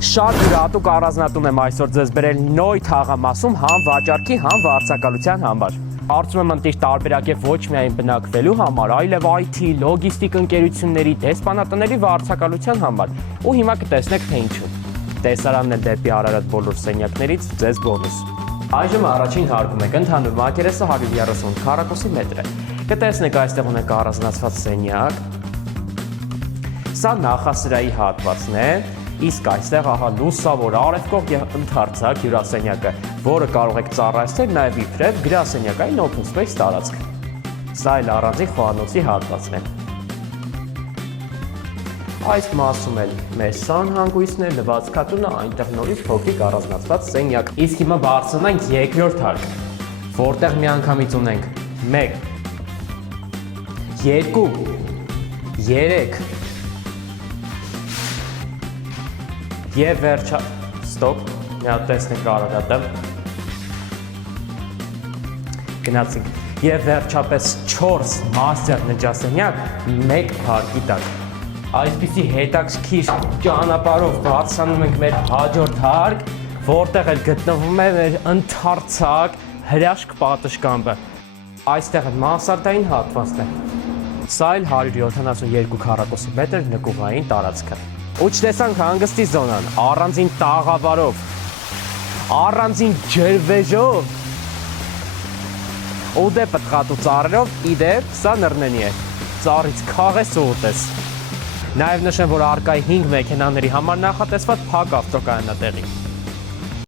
Շատ յուրահատուկ առանձնատում եմ այսօր ձեզ բերել Նոյ թաղամասում համ վաճառքի, համ վարձակալության համար։ Կարծում եմ ընտիր տարբերակ է ոչ միայն բնակվելու համար, այլև IT, լոգիստիկ ընկերությունների, դեսպանատների վարձակալության համար։ Ու հիմա կտեսնեք թե ինչու։ Տեսարանն էլ դեպի Արարատ բոլոր սենյակներից ձեզ բոնուս։ Այժմ առաջին հարկում եք ընդհանուր մակերեսը 130 քառակուսի մետր է։ Կտեսնեք այստեղ ունենք առանձնացված սենյակ։ Սա նախասրահի հատվածն է։ Իսկ այստեղ ահա լուսավոր արևկող եւ ընդարձակ հյուրասենյակը, որը կարող եք ծառայեցնել նաեւ իբրև գրասենյակային open space տարածք։ Սա էլ առանձին խոհանոցի հատվածն է։ Այս մասում էլ մեր սանհանգույցն է, լվացքատունը, այնտեղ նորից փոքրիկ առանձնացված սենյակ։ Իսկ հիմա բարձրանանք երկրորդ հարկը, որտեղ միանգամից ունենք 1, 2, 3 Եվ վերջա, ստոպ, մի հատ տեսնենք Արարատը, գնացինք, և վերջապես 4 մաստեր նջասենյակ 1 հարկի տակ։ Այսպիսի հետաքրքիր ճանապարհով բարձրանում ենք մեր հաջորդ հարկ, որտեղ էլ գտնվում է մեր ընդարձակ հրաշք պատշգամբը։ Այստեղ մանսարդային հատվածն է։ Սա էլ 172 քառակուսի մետր նկուղային տարածքը։ Ու չտեսանք հանգստի զոնան, առանձին տաղավարով, առանձին ջրվեժով, ու դե պտղատու ծառերով, իդեպ, սա նռնենի է, ծառից քաղես ու ուտես։ Նաև նշեմ, որ առկայի 5 մեքենաների համար նախատեսված փակ ավտոկայանատեղի։